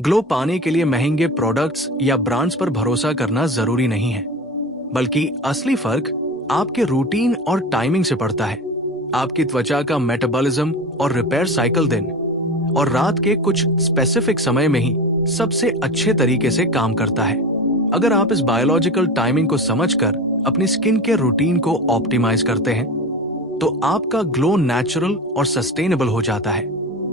Glow पाने के लिए महंगे प्रोडक्ट्स या ब्रांड्स पर भरोसा करना जरूरी नहीं है, बल्कि असली फर्क आपके रूटीन और टाइमिंग से पड़ता है। आपकी त्वचा का मेटाबॉलिज्म और रिपेयर साइकिल दिन और रात के कुछ स्पेसिफिक समय में ही सबसे अच्छे तरीके से काम करता है। अगर आप इस बायोलॉजिकल टाइमिंग को समझकर अपनी स्किन के रूटीन को ऑप्टिमाइज करते हैं, तो आपका ग्लो नेचुरल और सस्टेनेबल हो जाता है।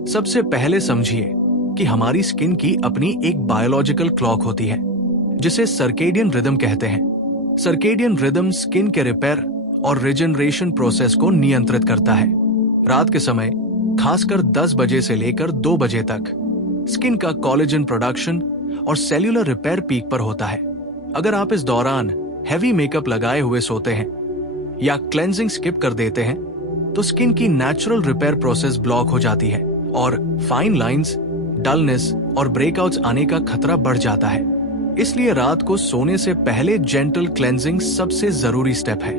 सबसे पहले समझिए कि हमारी स्किन की अपनी एक बायोलॉजिकल क्लॉक होती है, जिसे सर्केडियन रिदम कहते हैं। सर्केडियन रिदम स्किन के रिपेयर और रिजनरेशन प्रोसेस को नियंत्रित करता है। रात के समय, खासकर 10 बजे से लेकर 2 बजे तक, स्किन का कोलेजन प्रोडक्शन और सेल्यूलर रिपेयर पीक पर होता है। अगर आप इस दौरान हैवी मेकअप लगाए हुए सोते हैं या क्लेंजिंग स्किप कर देते हैं, तो स्किन की नेचुरल रिपेयर प्रोसेस ब्लॉक हो जाती है और फाइन लाइंस, डलनेस और ब्रेकआउट्स आने का खतरा बढ़ जाता है। इसलिए रात को सोने से पहले जेंटल क्लेंजिंग सबसे जरूरी स्टेप है।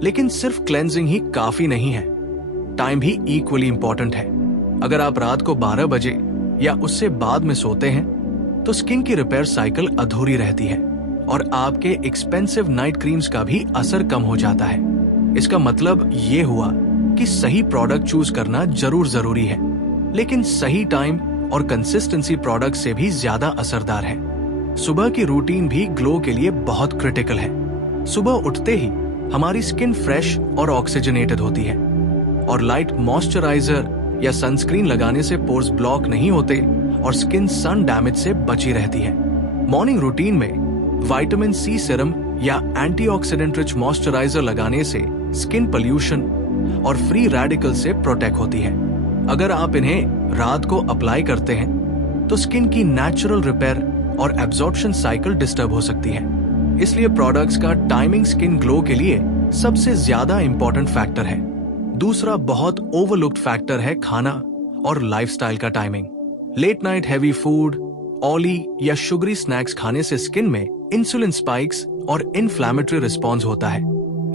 लेकिन सिर्फ क्लेंजिंग ही काफी नहीं है, टाइम भी इक्वली इंपॉर्टेंट है। अगर आप रात को 12 बजे या उससे बाद में सोते हैं, तो स्किन की रिपेयर साइकिल अधूरी रहती है और आपके एक्सपेंसिव नाइट क्रीम्स का भी असर कम हो जाता है। इसका मतलब ये हुआ कि सही प्रोडक्ट चूज करना जरूरी है, लेकिन सही टाइम और कंसिस्टेंसी प्रोडक्ट से भी ज्यादा असरदार है। सुबह की रूटीन भी ग्लो के लिए बहुत क्रिटिकल है। सुबह उठते ही हमारी स्किन फ्रेश और ऑक्सीजनेटेड होती है और लाइट मॉइस्चराइजर या सनस्क्रीन लगाने से पोर्स ब्लॉक नहीं होते और स्किन सन डैमेज से बची रहती है। मॉर्निंग रूटीन में विटामिन सी सीरम या एंटीऑक्सीडेंट रिच मॉइस्चराइजर लगाने से स्किन पोल्यूशन और फ्री रेडिकल से प्रोटेक्ट होती है। अगर आप इन्हें रात को अप्लाई करते हैं, तो स्किन की नेचुरल रिपेयर और एब्जॉर्प्शन साइकिल डिस्टर्ब हो सकती है। इसलिए प्रोडक्ट्स का टाइमिंग स्किन ग्लो के लिए सबसे ज्यादा इंपॉर्टेंट फैक्टर है। दूसरा बहुत ओवरलुक्ड फैक्टर है खाना और लाइफस्टाइल का timing. Late night heavy food, oily या शुगरी स्नैक्स खाने से स्किन में इंसुलिन स्पाइक्स और इन्फ्लेमेटरी रिस्पॉन्स होता है,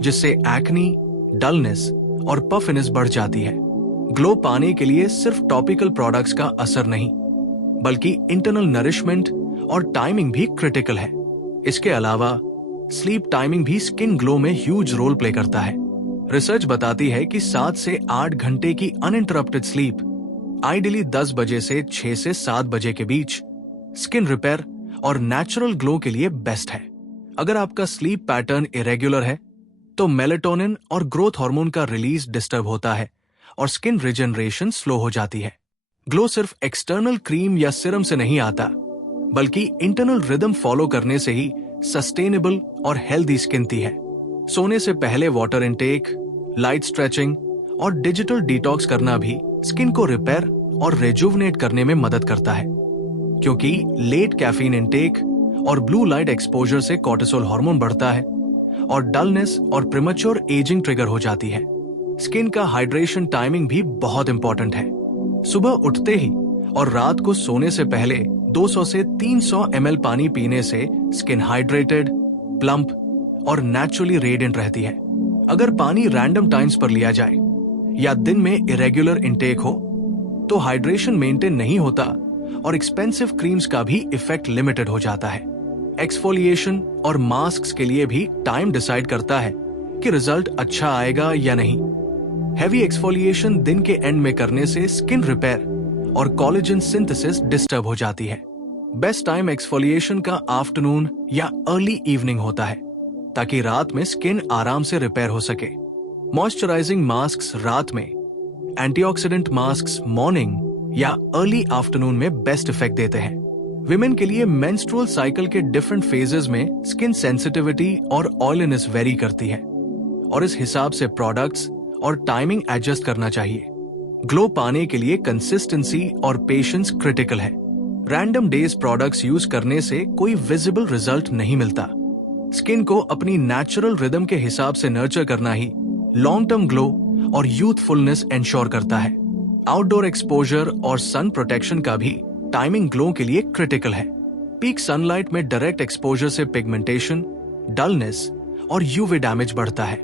जिससे एक्नी, डलनेस और पफिनेस बढ़ जाती है। ग्लो पाने के लिए सिर्फ टॉपिकल प्रोडक्ट्स का असर नहीं, बल्कि इंटरनल नरिशमेंट और टाइमिंग भी क्रिटिकल है। इसके अलावा स्लीप टाइमिंग भी स्किन ग्लो में ह्यूज रोल प्ले करता है। रिसर्च बताती है कि 7 से 8 घंटे की अनइंटरप्टेड स्लीप, आइडियली 10 बजे से 6 से 7 बजे के बीच, स्किन रिपेयर और नेचुरल ग्लो के लिए बेस्ट है। अगर आपका स्लीप पैटर्न इरेगुलर है, तो मेलेटोनिन और ग्रोथ हार्मोन का रिलीज डिस्टर्ब होता है और स्किन रिजनरेशन स्लो हो जाती है। ग्लो सिर्फ एक्सटर्नल क्रीम या सिरम से नहीं आता, बल्कि इंटरनल रिदम फॉलो करने से ही सस्टेनेबल और हेल्दी स्किन ती है। सोने से पहले वाटर इनटेक, लाइट स्ट्रेचिंग और डिजिटल डिटॉक्स करना भी स्किन को रिपेयर और रेजुवनेट करने में मदद करता है, क्योंकि लेट कैफीन इनटेक और ब्लू लाइट एक्सपोजर से कोर्टिसोल हार्मोन बढ़ता है और डलनेस और प्रीमैच्योर एजिंग ट्रिगर हो जाती है। स्किन का हाइड्रेशन टाइमिंग भी बहुत इंपॉर्टेंट है। सुबह उठते ही और रात को सोने से पहले 200 से 300 ml पानी पीने से स्किन हाइड्रेटेड, प्लम्प और नेचुरली रेडिएंट रहती है। अगर पानी रैंडम टाइम्स पर लिया जाए या दिन में इरेगुलर इंटेक हो, तो हाइड्रेशन मेंटेन नहीं होता और एक्सपेंसिव क्रीम्स का भी इफेक्ट लिमिटेड हो जाता है। एक्सफोलिएशन और मास्क के लिए भी टाइम डिसाइड करता है कि रिजल्ट अच्छा आएगा या नहीं। हैवी एक्सफोलिएशन दिन के एंड में करने से स्किन रिपेयर और कोलेजन सिंथेसिस डिस्टर्ब हो जाती है। बेस्ट टाइम एक्सफोलिएशन का आफ्टरनून या अर्ली इवनिंग होता है, ताकि रात में स्किन आराम से रिपेयर हो सके। मॉइस्चराइजिंग मास्क रात में, एंटीऑक्सीडेंट मास्क मॉर्निंग या अर्ली आफ्टरनून में बेस्ट इफेक्ट देते हैं। विमेन के लिए मेंस्ट्रुअल साइकिल के डिफरेंट फेजेस में स्किन सेंसिटिविटी और ऑयलीनेस वेरी करती है और इस हिसाब से प्रोडक्ट्स और टाइमिंग एडजस्ट करना चाहिए। ग्लो पाने के लिए कंसिस्टेंसी और पेशेंस क्रिटिकल है। रैंडम डेज प्रोडक्ट्स यूज करने से कोई विजिबल रिजल्ट नहीं मिलता। स्किन को अपनी नेचुरल रिदम के हिसाब से नर्चर करना ही लॉन्ग टर्म ग्लो और यूथफुलनेस एंश्योर करता है। आउटडोर एक्सपोजर और सन प्रोटेक्शन का भी टाइमिंग ग्लो के लिए क्रिटिकल है। पीक सनलाइट में डायरेक्ट एक्सपोजर से पिगमेंटेशन, डलनेस और यूवी डैमेज बढ़ता है।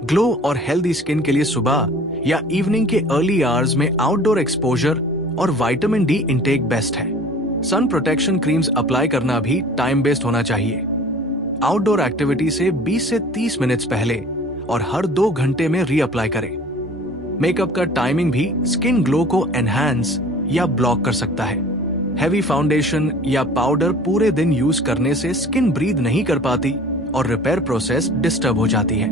ग्लो और हेल्दी स्किन के लिए सुबह या इवनिंग के अर्ली आवर्स में आउटडोर एक्सपोजर और विटामिन डी इंटेक बेस्ट है। सन प्रोटेक्शन क्रीम्स अप्लाई करना भी टाइम बेस्ड होना चाहिए। आउटडोर एक्टिविटी से 20 से 30 मिनट्स पहले और हर 2 घंटे में रीअप्लाई करें। मेकअप का टाइमिंग भी स्किन ग्लो को एनहांस या ब्लॉक कर सकता है। हैवी फाउंडेशन या पाउडर पूरे दिन यूज करने से स्किन ब्रीथ नहीं कर पाती और रिपेयर प्रोसेस डिस्टर्ब हो जाती है।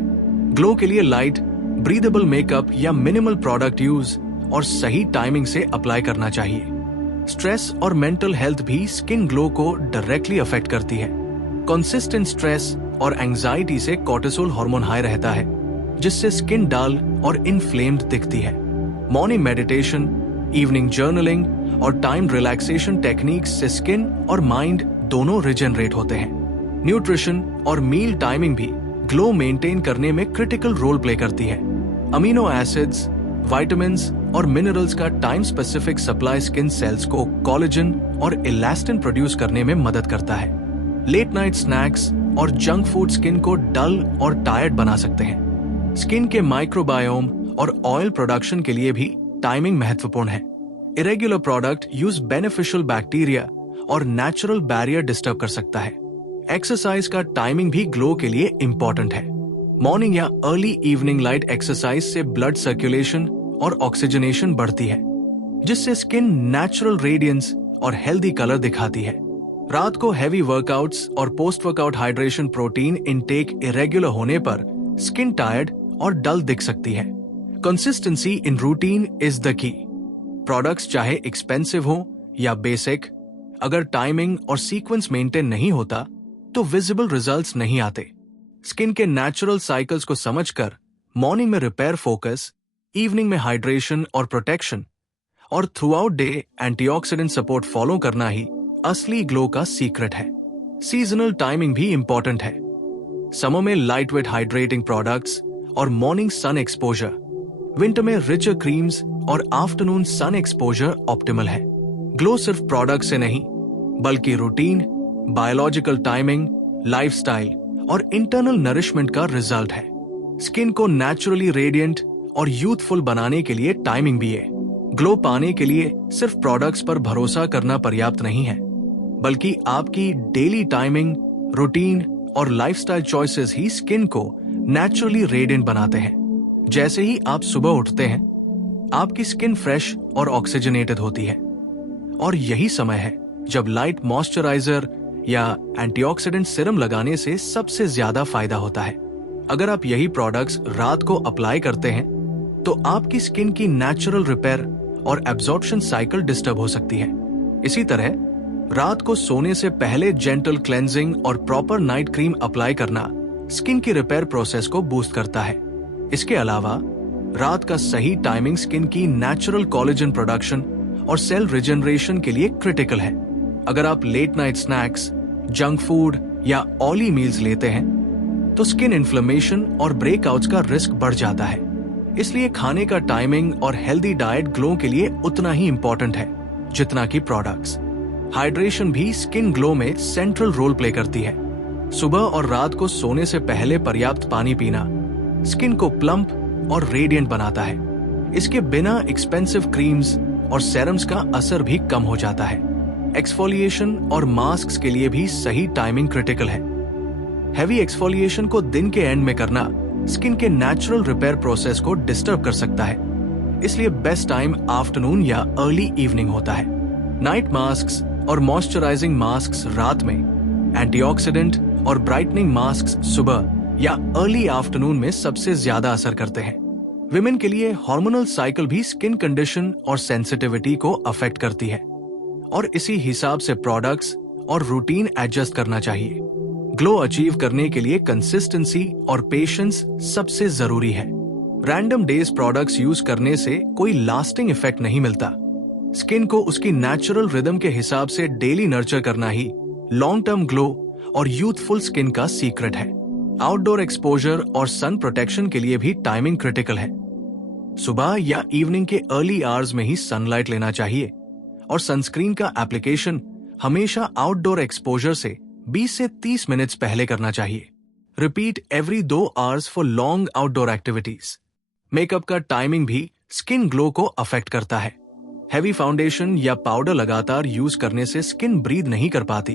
ग्लो के लिए लाइट, ब्रीदेबल मेकअप या मिनिमल प्रोडक्ट यूज और सही टाइमिंग से अप्लाई करना चाहिए। स्ट्रेस और मेंटल हेल्थ भी स्किन ग्लो को डायरेक्टली अफेक्ट करती है। कंसिस्टेंट स्ट्रेस और एंजाइटी से कोर्टिसोल हार्मोन हाई रहता है, जिससे स्किन डल और इन्फ्लेम्ड दिखती है। मॉर्निंग मेडिटेशन, इवनिंग जर्नलिंग और टाइम रिलैक्सेशन टेक्निक्स से स्किन और माइंड दोनों रिजेनरेट होते हैं। न्यूट्रिशन और मील टाइमिंग भी ग्लो मेंटेन करने में क्रिटिकल रोल प्ले करती है। अमीनो एसिड्स, विटामिन्स और मिनरल्स का time specific supply skin cells को कोलेजन और इलास्टिन प्रोड्यूस करने में मदद करता है। लेट नाइट स्नैक्स और जंक फूड स्किन को डल और टायर्ड बना सकते हैं। स्किन के माइक्रोबायोम और ऑयल प्रोडक्शन के लिए भी टाइमिंग महत्वपूर्ण है। Irregular product use beneficial bacteria और नेचुरल बैरियर डिस्टर्ब कर सकता है। एक्सरसाइज का टाइमिंग भी ग्लो के लिए इंपॉर्टेंट है। मॉर्निंग या अर्ली इवनिंग लाइट एक्सरसाइज से ब्लड सर्कुलेशन और ऑक्सीजनेशन बढ़ती है, जिससे स्किन नेचुरल रेडियंस और हेल्दी कलर दिखाती है। रात को हैवी वर्कआउट्स और post workout hydration protein intake irregular होने पर स्किन टायर्ड और डल दिख सकती है। Consistency in routine is the key. Products चाहे एक्सपेंसिव हो या बेसिक, अगर टाइमिंग और सीक्वेंस मेंटेन नहीं होता तो विजिबल रिजल्ट्स नहीं आते। स्किन के नेचुरल साइकिल्स को समझकर मॉर्निंग में रिपेयर फोकस, इवनिंग में हाइड्रेशन और प्रोटेक्शन और through out day antioxidant support follow करना ही असली ग्लो का सीक्रेट है। सीजनल टाइमिंग भी इंपॉर्टेंट है। समर में लाइट वेट हाइड्रेटिंग प्रोडक्ट्स और मॉर्निंग सन एक्सपोजर, विंटर में रिचर क्रीम्स और आफ्टरनून सन एक्सपोजर ऑप्टिमल है। ग्लो सिर्फ प्रोडक्ट से नहीं, बल्कि रूटीन, बायोलॉजिकल टाइमिंग, लाइफस्टाइल और इंटरनल नरिशमेंट का रिजल्ट है। स्किन को नेचुरली रेडिएंट और यूथफुल बनाने के लिए टाइमिंग भी है। ग्लो पाने के लिए सिर्फ प्रोडक्ट्स पर भरोसा करना पर्याप्त नहीं है, बल्कि आपकी डेली टाइमिंग, रूटीन और लाइफस्टाइल चॉइसेस ही स्किन को नेचुरली रेडिएंट बनाते हैं। जैसे ही आप सुबह उठते हैं, आपकी स्किन फ्रेश और ऑक्सीजनेटेड होती है, और यही समय है जब लाइट मॉइस्चराइजर या एंटीऑक्सीडेंट सीरम लगाने से सबसे ज्यादा फायदा होता है। अगर आप यही प्रोडक्ट्स रात को अप्लाई करते हैं तो आपकी स्किन की नेचुरल रिपेयर और एब्जॉर्प्शन साइकिल डिस्टर्ब हो सकती है। इसी तरह रात को सोने से पहले जेंटल क्लेंजिंग और प्रॉपर नाइट क्रीम अप्लाई करना स्किन की रिपेयर प्रोसेस को बूस्ट करता है। इसके अलावा रात का सही टाइमिंग स्किन की नेचुरल कोलेजन प्रोडक्शन और सेल रिजेनरेशन के लिए क्रिटिकल है। अगर आप late night snacks, junk food या ऑयली मील्स लेते हैं तो स्किन इन्फ्लेमेशन और ब्रेकआउट्स का रिस्क बढ़ जाता है। इसलिए खाने का टाइमिंग और हेल्दी डाइट ग्लो के लिए उतना ही इंपॉर्टेंट है जितना कि प्रोडक्ट्स। हाइड्रेशन भी स्किन ग्लो में सेंट्रल रोल प्ले करती है। सुबह और रात को सोने से पहले पर्याप्त पानी पीना स्किन को प्लम्प और रेडिएंट बनाता है। इसके बिना एक्सपेंसिव क्रीम्स और सेरम्स का असर भी कम हो जाता है। एक्सफोलिएशन और मास्क के लिए भी सही टाइमिंग क्रिटिकल है। हैवी एक्सफोलिएशन को दिन के एंड में करना स्किन के नेचुरल रिपेयर प्रोसेस को डिस्टर्ब कर सकता है, इसलिए बेस्ट टाइम आफ्टरनून या अर्ली इवनिंग होता है। नाइट मास्क्स और मॉइस्चराइजिंग मास्क्स रात में, एंटीऑक्सीडेंट और ब्राइटनिंग मास्क्स सुबह या अर्ली आफ्टरनून में सबसे ज्यादा असर करते हैं। विमेन के लिए हार्मोनल साइकिल भी स्किन कंडीशन और सेंसिटिविटी को अफेक्ट करती है, और इसी हिसाब से प्रोडक्ट्स और रूटीन एडजस्ट करना चाहिए। ग्लो अचीव करने के लिए कंसिस्टेंसी और पेशेंस सबसे जरूरी है। रैंडम डेज प्रोडक्ट्स यूज करने से कोई लास्टिंग इफेक्ट नहीं मिलता। स्किन को उसकी नेचुरल रिदम के हिसाब से डेली नर्चर करना ही लॉन्ग टर्म ग्लो और यूथफुल स्किन का सीक्रेट है। आउटडोर एक्सपोजर और सन प्रोटेक्शन के लिए भी टाइमिंग क्रिटिकल है। सुबह या इवनिंग के अर्ली आवर्स में ही सनलाइट लेना चाहिए, और सनस्क्रीन का एप्लीकेशन हमेशा आउटडोर एक्सपोजर से 20 से 30 मिनट्स पहले करना चाहिए। Repeat every 2 hours for long outdoor activities. Makeup का टाइमिंग भी स्किन ग्लो को अफेक्ट करता है। हैवी फाउंडेशन या पाउडर लगातार यूज करने से स्किन ब्रीथ नहीं कर पाती,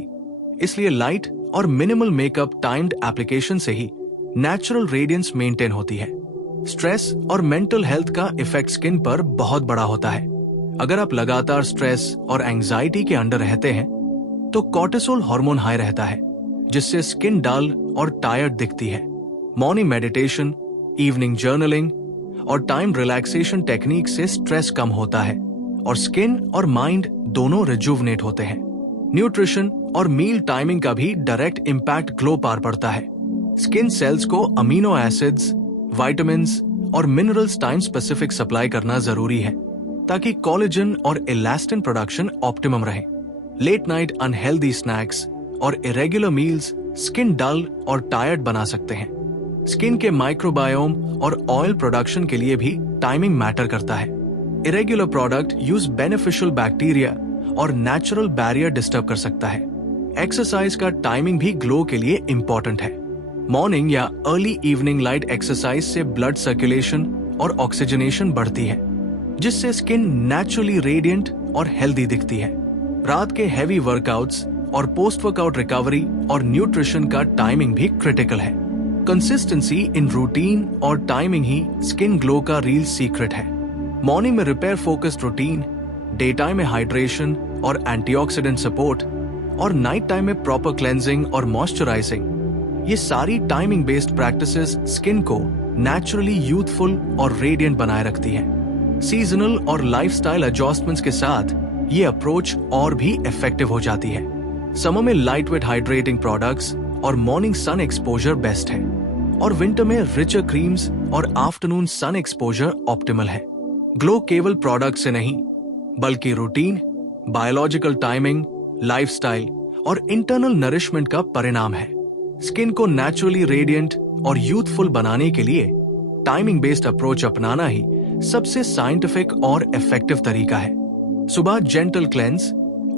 इसलिए लाइट और मिनिमल मेकअप टाइम्ड एप्लीकेशन से ही नेचुरल रेडियंस मेंटेन होती है। स्ट्रेस और मेंटल हेल्थ का इफेक्ट स्किन पर बहुत बड़ा होता है। अगर आप लगातार स्ट्रेस और एंजाइटी के अंडर रहते हैं तो कॉर्टिसोल हार्मोन हाई रहता है, जिससे स्किन डल और टायर्ड दिखती है। मॉर्निंग मेडिटेशन, इवनिंग जर्नलिंग और टाइम रिलैक्सेशन टेक्निक से स्ट्रेस कम होता है और स्किन और माइंड दोनों रिजुवनेट होते हैं। न्यूट्रिशन और मील टाइमिंग का भी डायरेक्ट इम्पैक्ट ग्लो पर पड़ता है। स्किन सेल्स को अमीनो एसिड्स, विटामिन्स और मिनरल्स टाइम स्पेसिफिक सप्लाई करना जरूरी है ताकि कोलेजन और इलास्टिन प्रोडक्शन ऑप्टिमम रहे। लेट नाइट अनहेल्दी स्नैक्स और इरेगुलर मील्स स्किन डल और टायर्ड बना सकते हैं। स्किन के माइक्रोबायोम और ऑयल प्रोडक्शन के लिए भी टाइमिंग मैटर करता है। Irregular product use beneficial bacteria और नेचुरल बैरियर डिस्टर्ब कर सकता है। एक्सरसाइज का टाइमिंग भी ग्लो के लिए इंपॉर्टेंट है। मॉर्निंग या अर्ली इवनिंग लाइट एक्सरसाइज से ब्लड सर्कुलेशन और ऑक्सीजनेशन बढ़ती है, जिससे स्किन नेचुरली रेडिएंट और हेल्दी दिखती है। रात के हैवी वर्कआउट्स और पोस्ट वर्कआउट रिकवरी और न्यूट्रिशन का टाइमिंग भी क्रिटिकल है। कंसिस्टेंसी इन रूटीन और टाइमिंग ही स्किन ग्लो का रियल सीक्रेट है। मॉर्निंग में repair focused routine, day time में हाइड्रेशन और एंटीऑक्सीडेंट सपोर्ट और नाइट टाइम में प्रॉपर क्लेंजिंग और मॉइस्चराइजिंग, ये सारी टाइमिंग बेस्ड प्रैक्टिसेस स्किन को नेचुरली यूथफुल और रेडिएंट बनाए रखती है। सीजनल और लाइफस्टाइल एडजस्टमेंट्स के साथ ये अप्रोच और भी इफेक्टिव हो जाती है। समर में लाइट वेट हाइड्रेटिंग प्रोडक्ट्स और मॉर्निंग सन एक्सपोजर बेस्ट है और विंटर में रिचर क्रीम्स और आफ्टरनून सन एक्सपोजर ऑप्टिमल है। ग्लो केवल प्रोडक्ट से नहीं बल्कि रूटीन, बायोलॉजिकल टाइमिंग, लाइफस्टाइल और इंटरनल नरिशमेंट का परिणाम है। स्किन को नेचुरली रेडिएंट और यूथफुल बनाने के लिए टाइमिंग बेस्ड अप्रोच अपनाना ही सबसे साइंटिफिक और इफेक्टिव तरीका है। सुबह gentle cleanse,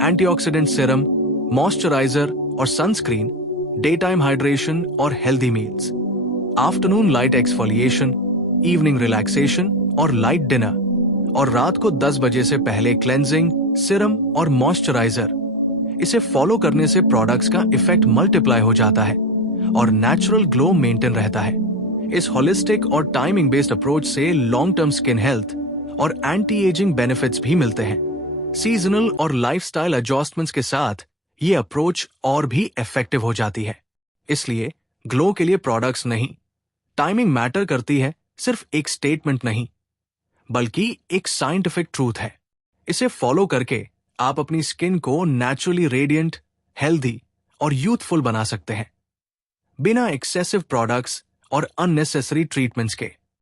antioxidant serum, moisturiser और सनस्क्रीन, डे टाइम हाइड्रेशन और healthy meals, afternoon light exfoliation, evening relaxation और लाइट डिनर, और रात को 10 बजे से पहले क्लेंजिंग, सीरम और मॉइस्चराइजर। इसे फॉलो करने से प्रोडक्ट्स का इफेक्ट मल्टीप्लाई हो जाता है और नेचुरल ग्लो मेंटेन रहता है। इस होलिस्टिक और टाइमिंग बेस्ड अप्रोच से लॉन्ग टर्म स्किन हेल्थ और एंटी एजिंग बेनिफिट्स भी मिलते हैं। सीजनल और लाइफस्टाइल एडजस्टमेंट्स के साथ ये अप्रोच और भी इफेक्टिव हो जाती है। इसलिए ग्लो के लिए प्रोडक्ट्स नहीं, टाइमिंग मैटर करती है, सिर्फ एक स्टेटमेंट नहीं बल्कि एक साइंटिफिक ट्रूथ है। इसे फॉलो करके आप अपनी स्किन को नेचुरली रेडिएंट, हेल्दी और यूथफुल बना सकते हैं, बिना एक्सेसिव प्रोडक्ट्स और अननेसेसरी ट्रीटमेंट्स के।